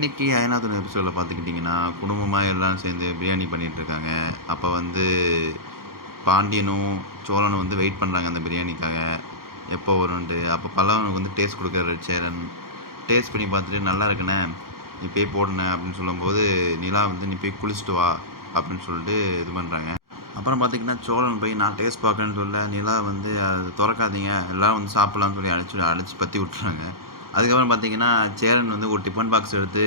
இன்னைக்கு அயனாதுரை எபிசோடில் பார்த்துக்கிட்டிங்கன்னா, குடும்பமாக எல்லாம் சேர்ந்து பிரியாணி பண்ணிகிட்ருக்காங்க. அப்போ வந்து பாண்டியனும், சோழனும் வந்து வெயிட் பண்ணுறாங்க அந்த பிரியாணிக்காக. எப்போ வரும்ன்ட்டு. அப்போ பல்லவனுக்கு வந்து டேஸ்ட் கொடுக்குறாரு சேரன். டேஸ்ட் பண்ணி பார்த்துட்டு, "நல்லா இருக்குண்ணே, நீ போய் போடுண்ணே" அப்படின்னு சொல்லும்போது, நிலா வந்து, "நீ போய் குளிச்சுட்டு வா" அப்படின்னு சொல்லிட்டு இது பண்ணுறாங்க. அப்புறம் பார்த்திங்கன்னா, சோழன் போய் நான் டேஸ்ட் பார்க்குறேன்னு சொல்ல, நிலா வந்து அது திறக்காதீங்க, எல்லோரும் வந்து சாப்பிட்லான்னு சொல்லி அடிச்சு பற்றி விட்டுறாங்க. அதுக்கப்புறம் பார்த்திங்கன்னா, சேரன் வந்து ஒரு டிஃபன் பாக்ஸ் எடுத்து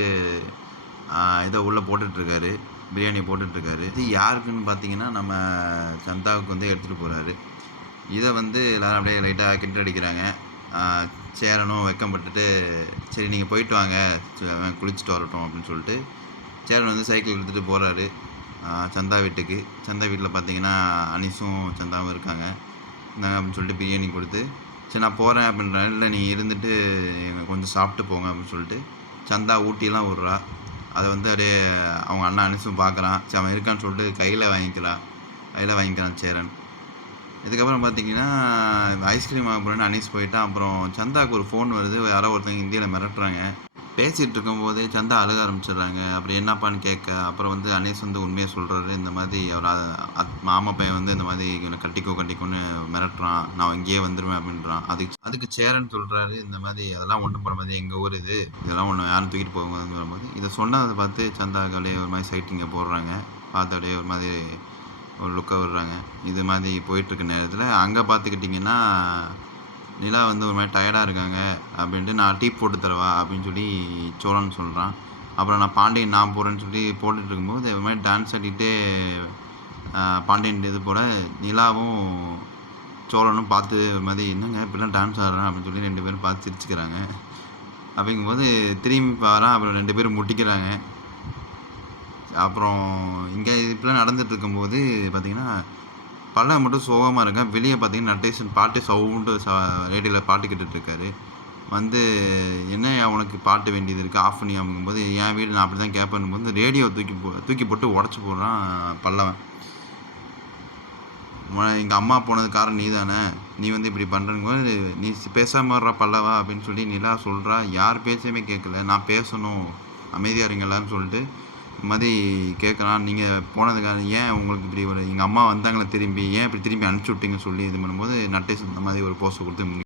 இதை உள்ளே போட்டுட்ருக்காரு, பிரியாணியை போட்டுட்ருக்காரு. இது யாருக்குன்னு பார்த்தீங்கன்னா, நம்ம சந்தாவுக்கு வந்து எடுத்துகிட்டு போகிறாரு. இதை வந்து எல்லோரும் அப்படியே லைட்டாக கிண்டல் அடிக்கிறாங்க. சேரனும் வெட்கப்பட்டுட்டு, "சரி நீங்கள் போயிட்டு வாங்க, குளிச்சுட்டு வரட்டும்" அப்படின்னு சொல்லிட்டு சேரன் வந்து சைக்கிள் எடுத்துகிட்டு போகிறாரு சந்தா வீட்டுக்கு. சந்தா வீட்டில் பார்த்தீங்கன்னா, அனீஸும் சந்தாவும் இருக்காங்க. இந்தாங்க அப்படின்னு சொல்லிட்டு பிரியாணி கொடுத்து, "சரி நான் போகிறேன்" அப்படின்றாங்க. "இல்லை நீங்கள் இருந்துட்டு கொஞ்சம் சாப்பிட்டு போங்க" அப்படின்னு சொல்லிட்டு சந்தா ஊட்டிலாம் விட்றா. அதை வந்து அப்படியே அவங்க அண்ணன் அனீஸும் பார்க்குறான். சரி அவன் இருக்கான்னு சொல்லிட்டு கையில் வாங்கிக்கிறான் சேரன். இதுக்கப்புறம் பார்த்தீங்கன்னா, ஐஸ்கிரீம் வாங்க போகிறேன்னு அனீஸ் போயிட்டான். அப்புறம் சந்தாவுக்கு ஒரு ஃபோன் வருது. யாரோ ஒருத்தங்க ஹிந்தியில் மிரட்டுறாங்க. பேசிகிட்டு இருக்கும்போதே சந்தா அழுக ஆரம்பிச்சிடுறாங்க. அப்படி என்னப்பான்னு கேட்க, அப்புறம் வந்து அனீஸ் வந்து உண்மையை சொல்கிறாரு. இந்த மாதிரி அவர் மாமா பையன் வந்து இந்த மாதிரி இவனை கட்டிக்கோன்னு மிரட்டுறான், நான் இங்கேயே வந்துடுவேன் அப்படின்றான். அதுக்கு சேரன் சொல்கிறாரு, இந்த மாதிரி அதெல்லாம் ஒன்றும் பண்ண மாதிரி எங்கள் ஊர் இதெல்லாம் ஒன்று யாரும் தூக்கிட்டு போகும்போதுன்னு வரும்போது, இதை சொன்னதை பார்த்து சந்தாவுக்கு அப்படியே ஒரு மாதிரி சைட்டிங்கை போடுறாங்க. பார்த்து அப்படியே ஒரு மாதிரி ஒரு லுக்கை விடுறாங்க. இது மாதிரி போயிட்டுருக்க நேரத்தில் அங்கே பார்த்துக்கிட்டிங்கன்னா, நிலா வந்து ஒரு மாதிரி டயர்டாக இருக்காங்க அப்படின்ட்டு, "நான் டீ போட்டு தரவா" அப்படின்னு சொல்லி சோழன் சொல்கிறான். அப்புறம் பாண்டியன் நான் போகிறேன்னு சொல்லி போட்டுட்டு இருக்கும்போது ஒரு மாதிரி டான்ஸ் ஆடிக்கிட்டே பாண்டியன் இது போல் நிலாவும் சோழனும் பார்த்து ஒரு மாதிரி, "என்னங்க இப்படிலாம் டான்ஸ் ஆடுறேன்" அப்படின்னு சொல்லி 2 பேரும் பார்த்து சிரிச்சுக்கிறாங்க. அப்படிங்கும்போது திரும்பி பாரான். அப்புறம் 2 பேரும் முட்டிக்கிறாங்க. அப்புறம் இங்கே இப்படிலாம் நடந்துட்டு இருக்கும்போது பார்த்தீங்கன்னா, பல்லவன் மட்டும் சோகமாக இருக்கான். வெளியே பார்த்தீங்கன்னா, நடேசன் பாட்டு சவுண்டு ரேடியோவில் பாட்டு கேட்டுட்ருக்காரு. வந்து, "என்ன உனக்கு பாட்டு வேண்டியது இருக்குது, ஆஃப் பண்ணி" அப்படிங்கும்போது, "என் வீடு நான் அப்படி தான் கேட்பேன்னும்போது" ரேடியோவை தூக்கி போட்டு உடச்சி போடுறான் பல்லவன். "எங்கள் அம்மா போனது காரணம் நீ தானே, நீ வந்து இப்படி பண்ணுறங்கும்போது நீ பேசாமல் வர்றா பல்லவா" அப்படின்னு சொல்லி நிலா சொல்கிறா. யார் பேச்சையுமே கேட்கல. "நான் பேசணும், அமைதியாக இருங்களான்னு" சொல்லிட்டு இந்த மாதிரி கேட்குறான். "நீங்கள் போனதுக்காக ஏன் உங்களுக்கு இப்படி ஒரு எங்கள் அம்மா வந்தாங்களே திரும்பி, ஏன் இப்படி திரும்பி அனுப்பிச்சி விட்டீங்கன்னு" சொல்லி இது பண்ணும்போது, நடேசன் இந்த மாதிரி ஒரு போஸை கொடுத்து